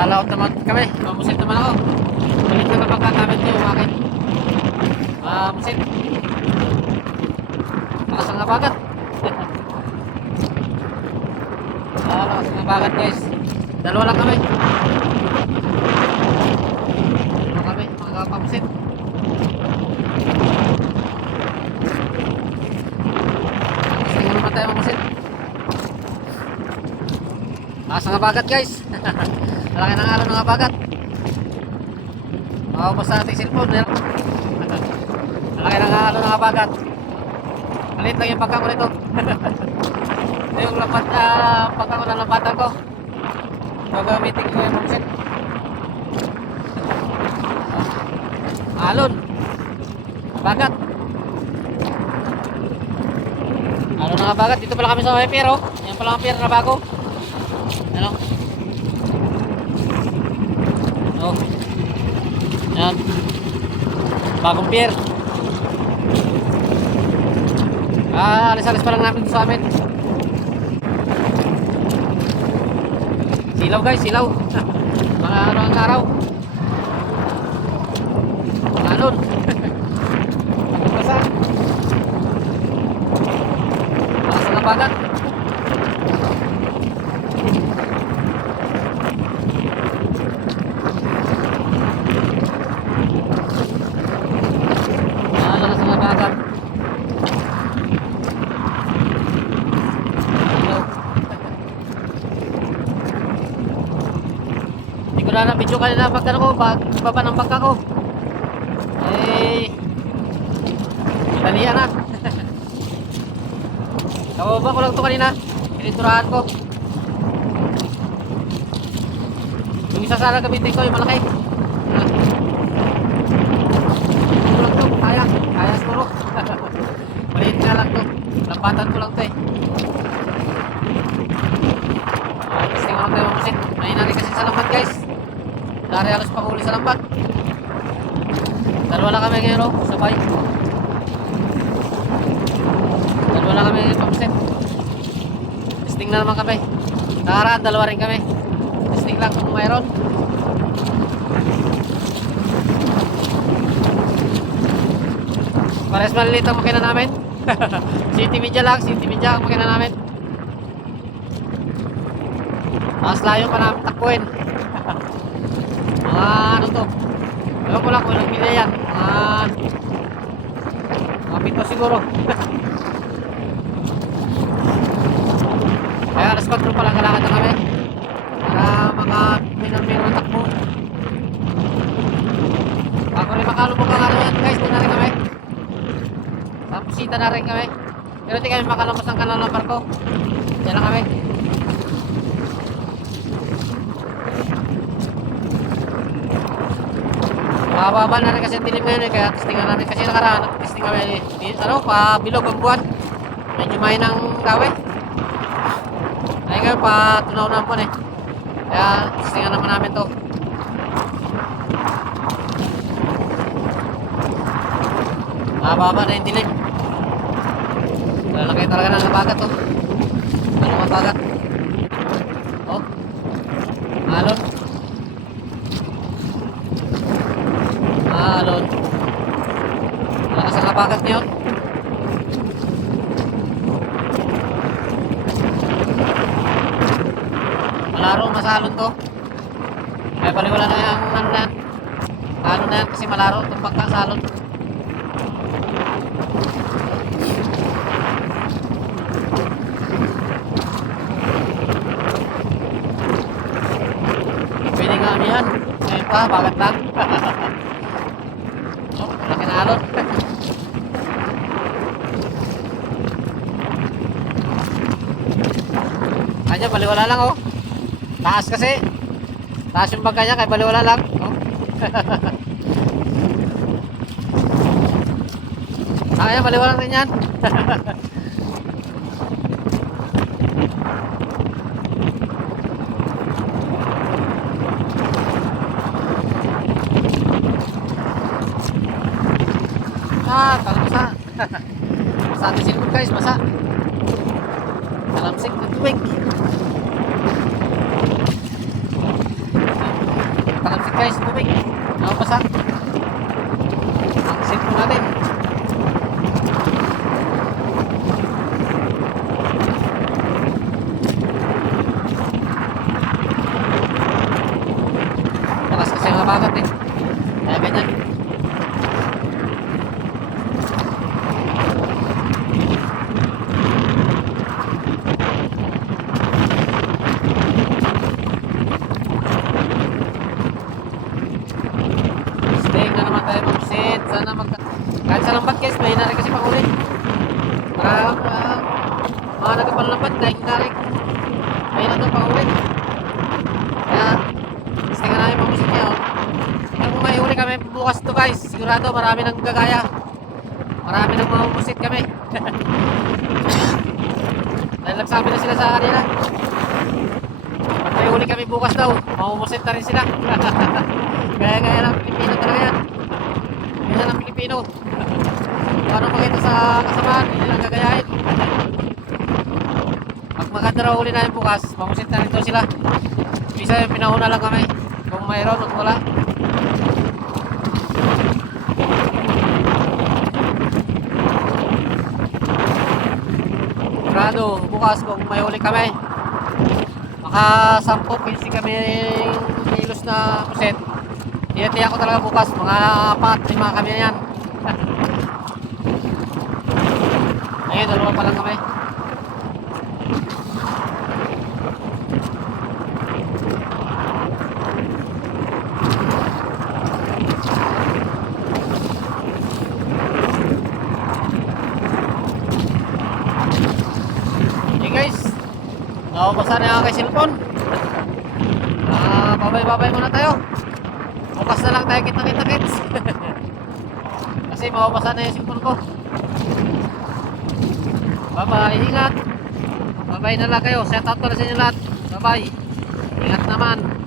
Laut naman kami. Mamusit naman ako. Balik na kapagkagamit ko yung akin. Mamusit. Lakas ang nabagat. Lakas ang nabagat guys. Dalawa lang kami. Dalawa kami. Mga pamusit. Gusto nga naman tayo mamusit. Lakas ang nabagat guys. Malaki ng araw ng nabagat. Makapos sa ating cellphone. Malaki ng araw ng nabagat. Malit lang yung pagkako nito. Yung lambat, pagkako ng lambatan ko. Gagamitin ko yung pangsit. Alon. Nabagat. Alon ng nabagat. Dito pala kami sa may pier, oh. Yan pala ang pier na bago. Ano? Oh. Yan. Bagong pier. Alis-alis pa lang namin sa amin. Silaw guys, silaw. Mga ano ang araw. Alon. Basa. Basa ng bagat. Lakas ng bagat. Wala na video kanina pag ano ko, baba ng bangka ko. Dalian na. Kababa ko lang ito kanina. Pininturahan ko. Yung isa sana gamitin ko, yung malaki. Ito lang ito, kaya siguro. Maliit nga lang ito. Lampatan ko lang ito eh. Testing ko lang tayo mamusin. Mahinari kasi sa lambat guys. Dari halos panghuli sa lambat. Dalawa lang kami ngayon, oh, sabay. Dalawa lang kami ngayon, pamset. Testing na naman kami. Nakaraan, dalawa rin kami. Testing lang kung mayroon. Parehas malilit ang makina namin. City Media lang, City Media ang makina namin. Mas layo pa namin takbuhin. Ano to? Ewan ko lang kung ilang milya yan. Mga 7 siguro. Kaya alas 4 pa lang kalakad na kami. Para mga minor takbo. Bago rin makalubog ang ano yan guys, doon na rin kami. Tapos sita na rin kami. Pero di kami makalabas ang kanal ng barko. Diyan lang kami. Mababa na rin kasi ang dilim ngayon eh, kaya testingan namin kasi nakaraan. Testing kami pabilog ang buwan. Medyo may ng gawe. Ay ngayon patunaw na ang buwan eh. Kaya testingan naman namin to. Mababa na yung dilim. Lalaki talaga ng nabagat to. Ano ang bagat? Oh. Alon. Alon. Lakas ang nabagat niyo. Malaro, masalon to. Ay paliwala na yung ano na. Ano na yan kasi malaro itong pagkasalon. Pwede nga amihan. Ngayon pa, bagat lang. Laki na alon. Kanya baliwala lang oh. Taas kasi. Taas yung bangka niya kaya baliwala lang oh. Kaya baliwala rin yan. Talabasa. Basa ating silbog guys, basa. Talamsik ng tubig. Nabasag guys, tubig. Nabasag. Ang cellphone natin. Lakas kasi ang habagat eh. Kaya ganyan. Stay na naman tayo mag-set. Sana kahit sa lambat guys, may na rin kasi pangulit. Para mga nagkapanlambat, dahil narik. May na itong pangulit. Kaya, stay ka namin mag-set niya. Kung may uli kami bukas to guys, sigurado marami nang gagaya. Marami nang mamusit kami. Dahil nagsabi na sila sa kanila. Pag may uli kami bukas daw, mamumusit na rin sila. Gaya-gaya ng Pilipino talaga yan. Ganyan ang Pilipino. Kung ano makita sa kasamaan, hindi lang gagayahin. Pag maganda raw uli namin bukas, mamusit na rin daw sila. Bisa yung pinahuna lang kami. Kung mayroon at wala. Sigurado, bukas kung may uli kami, maka 10-15 kami kilos na puset. Tinatiya ko talaga bukas, mga 4-5 kami na yan. Ayun, dalawa pa lang kami. Okay guys, nakabasa na yung aking cellphone. Babay-babay muna tayo. Bukas na lang tayo kita-kita-kits. Kasi mababasa na yung cellphone ko. Bye-bye, ingat. Bye-bye na lang kayo. Shout out pala sa inyo lahat. Bye-bye. Ingat naman.